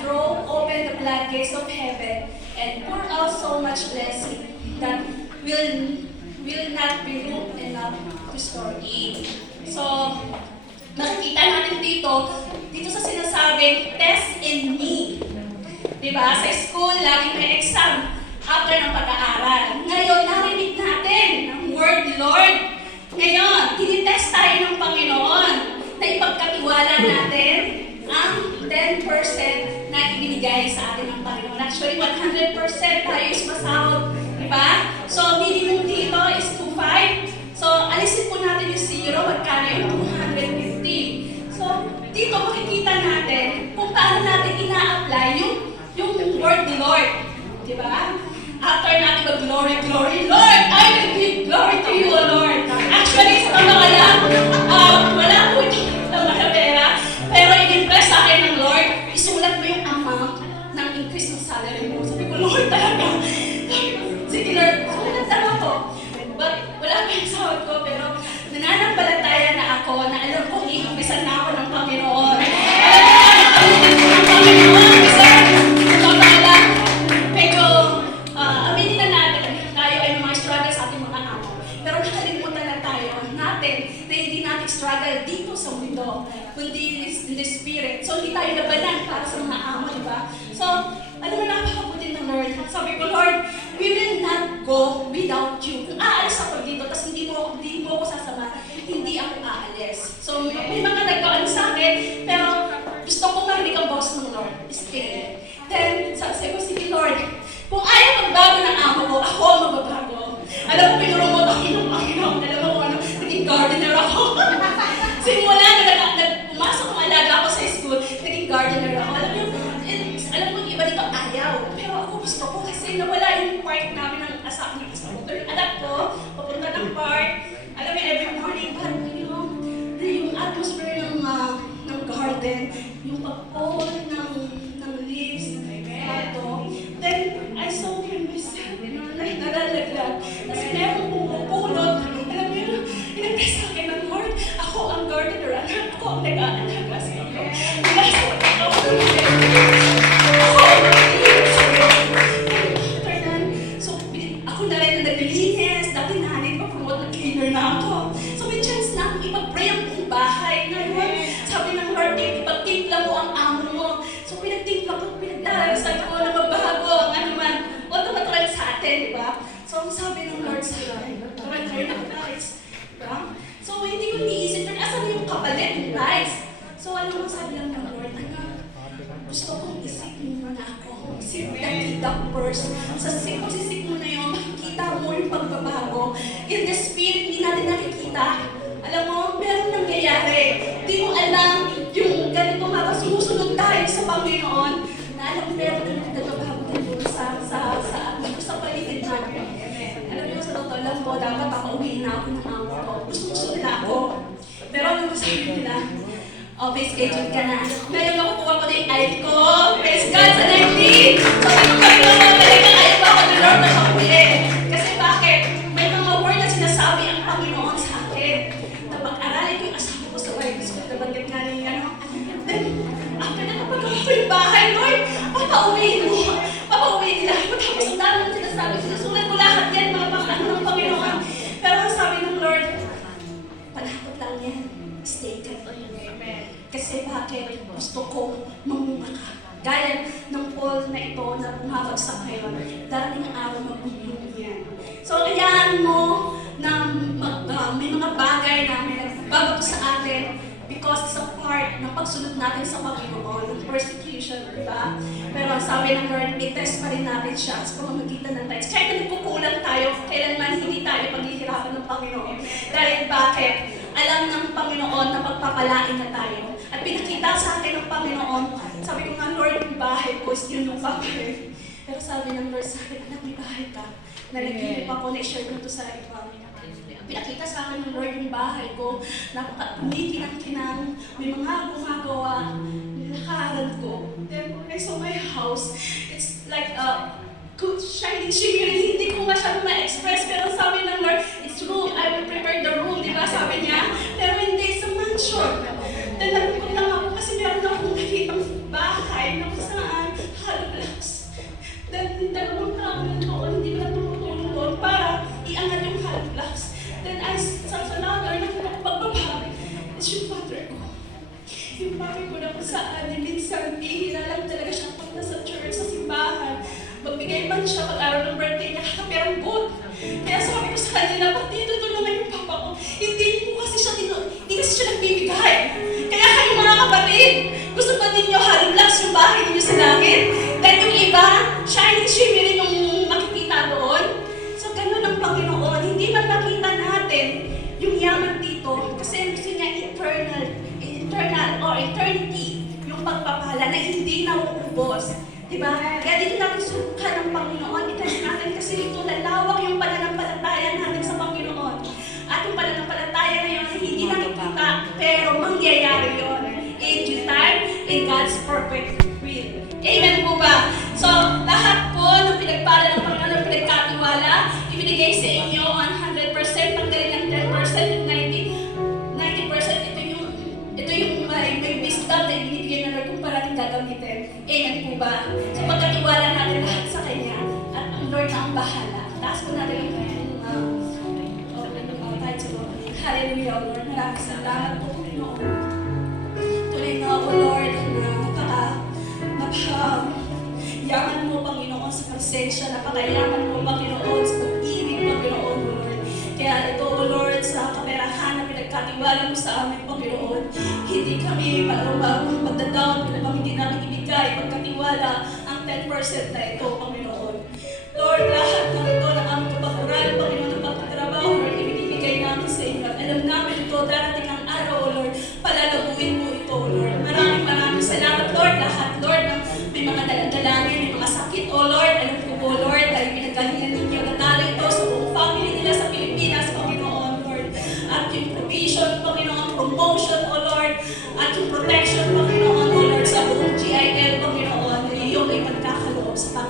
drove open the floodgates of heaven and poured out so much blessing that will not be room enough to store it. So, makikita natin dito sa sinasabing, test in me. Diba? Sa school, laging may exam after ng pag-aaral. Ngayon, narinig natin ang word Lord. Ngayon, tinitest tayo ng Panginoon na ipagkatiwala natin ang 10% na ibinigay sa atin ng Panginoon. Actually, 100% tayo is masahod. Diba? So, minimum dito is 2.5. So, alisin po natin yung 0, magkano yung 250. So, dito makikita natin kung paano natin ina-apply yung word Lord. Diba? After natin mag-glory, glory, Lord, I will give glory to you, O Lord. Actually, sa mga lang, wala po ito ng mga pera, pero in-impress sa akin ng Lord, isulat mo yung amount ng increase ng salary mo. Sabi ko, Lord, talaga. Sabi ko, sige Lord, sulat lang ako. But wala pa yung sahod ko, pero nananampalataya na ako na alam kong iimpisan na ako ng Panginoon. Alam ko ng Panginoon, kasi kapala, medyo aminin na natin, tayo ay mga struggle sa ating mga amo. Pero nakalimutan na tayo natin na hindi natin struggle dito sa mundo, kundi in the spirit. So hindi tayo labanan para sa mga amo, diba? So, ano na napakabuti ng Lord? Sabi ko, Lord, we will not go without you. Kung aalis ako dito, tapos hindi mo ako sasama, hindi ako aalis. So, may mga nagkaan sa akin, pero gusto ko marinig ang boss ng Lord. Stay. Then, sabi ko, sige Lord, kung ayaw magbago ng amo ko, ako ang magbabago. Alam mo, pinurumot ako ng Panginoon. Alam mo kung ano, naging gardener ako. Simula na pumasok ng alaga ako sa school, naging gardener ako. Alam mo, yung iba dito ayaw. Pero ako gusto ko kasi nawala yung part namin ng asawa ng asawa ko. Yung anak ko, papunta ng park. Alam mo, every morning, yung atmosphere ng garden, yung pag-pull ng leaves, then I saw him myself, nalalaglag. Tapos meron pumupulot. Alam mo yun, inagpres sa akin ng Lord, ako ang gardener, ako ang nag-aalaga sa iyo. So, ako na rin na naglilinis, dati nanay pa promote na cleaner na ako. So, may chance na akong ipag-pray ang buong bahay. Ngayon, sabi ng Lord, ipag-timpla mo ang amo mo. So, pinag-timpla ko, pinagdarasan ko na mabago ang ano man. Automatic sa atin, di ba? So, ang sabi ng Lord sa akin, tuloy-tuloy na rice. Diba? So, hindi ko iniisip yun, asan yung kapalit ng rice? So, alam mo, sabi lang ng Lord, gusto kong isipin mo na ako. Isip the first. Sa sisip mo na yun, makikita mo yung pagbabago. In the spirit, hindi natin nakikita. Alam mo, meron nangyayari. Hindi mo alam yung ganito mga sumusunod tayo sa Panginoon. Na alam mo, meron na nagbabago dito sa paligid natin. Alam mo, sa totoo lang po, dapat pauwiin na ako ng amo ko. Gusto nila ako. Pero alam mo, sabi nila, okay, schedule ka na. Ngayon nakukuha ko na yung ID ko. Praise God sa 19! Sabi ko kayo naman talaga, ayaw ba ako ni Lord na makuwi? Kasi bakit? May mga word na sinasabi ang Panginoon sa akin. Na pag-aralin ko yung asawa ko sa wife ko. Nabanggit nga niya yan. Then, after na kapagawa ko yung bahay, Lord, papauwiin mo. Papauwiin nila ako. Tapos ang dami ng sinasabi. Sinusulat ko lahat yan, mga pangano ng Panginoon. Pero ang sabi ng Lord, panakot lang yan. Stay ka. Kasi bakit gusto ko mamunga ka. Gaya ng Paul na ito na bumabagsak ngayon, darating ang araw magbubulong yan. So, kayaan mo na may mga bagay na may nagbabago sa atin because it's a part ng pagsunod natin sa Panginoon, ng persecution, diba? Pero sabi ng Lord, i-test pa rin natin siya sa pamamagitan ng test. Kahit na nagkukulang tayo, kailanman hindi tayo paghihirapan ng Panginoon. Dahil bakit? Alam ng Panginoon na pagpapalain na tayo. At pinakita sa akin ng Panginoon, sabi ko nga, Lord, yung bahay ko is yung lupa pa rin. Pero sabi ng Lord sa akin, anak, may bahay ka. Nalagilip ako, na-share ko ito sa iba. Pinakita sa akin ng Lord yung bahay ko, napaka-kumikinang-kinang, may mga gumagawa, nakaharap ko. Then, I saw my house, it's like shining, shimmering, hindi ko masyadong ma-express, pero sabi ng Lord, it's room, I will prepare the room, di ba sabi niya? Pero hindi, sa mansion. Then, nalungkot lang ako kasi meron akong nakikitang bahay na kung saan minsan bihira lang talaga siya punta sa church, sa simbahan. Magbigay man siya pag araw ng birthday niya, kapiranggot. Kaya sabi ko sa kanya, dapat dito tulungan yung papa ko. Hindi kasi siya nagbibigay. Kaya kayo mga kapatid, gusto ba ninyo hard-blocks yung bahay ninyo sa langit? Dahil yung iba, shining shimmering yung makikita doon. So ganun ang Panginoon, hindi man makita natin yung yaman dito, kasi gusto niya eternal or eternity, yung pagpapala na hindi nauubos. Diba? Kaya dito natin subukan ng Panginoon, itanin natin kasi dito lalawak yung pananampalataya natin sa Panginoon. At yung pananampalataya na yun, hindi nakikita, pero mangyayari yun. In due time, in God's perfect will. Amen po ba? So, lahat po ng pinagpala ng Panginoon, ng pinagkatiwala, ibinigay sa inyo 100%, tanggalin ang 10%, yung 90%, ito yung may wisdom na ibinibigay ng Lord kung parating gagamitin. Amen po ba? So, pagkatiwala natin lahat sa Kanya, at ang Lord na ang bahala. Taas po natin ang kanyang kahit sa Lord. Hallelujah, O Lord. Maraming salamat po, Panginoon. Tuloy na, O Lord, yaman mo, Panginoon, sa presensya, napakayaman mo, Panginoon, sa pag-ibig, Panginoon, O Lord. Kaya ito, O Lord, sa kaperahan na pinagkatiwala mo sa amin, Panginoon, hindi kami magdadaw, hindi namin ibigay, pagkatiwala ang 10% na ito, Panginoon. Lord, lahat ng ito na aming kapakuran, Panginoon, ng pagtatrabaho, Lord, ibinibigay namin sa inyo. Alam namin ito, darating ang araw, O Lord, palalabuin mo ito, O Lord. Maraming salamat, Lord, lahat, Lord, ng may mga dalangin, may mga sakit, O Lord, alam ko po, Lord, dahil pinagalingan ninyo, natalo ito sa buong family nila sa Pilipinas, Panginoon, Lord. At yung provision, Panginoon, promotion, O Lord, at yung protection, Panginoon, O Lord, sa buong GIL, Panginoon, na iyong ay pagkakaloob sa Panginoon.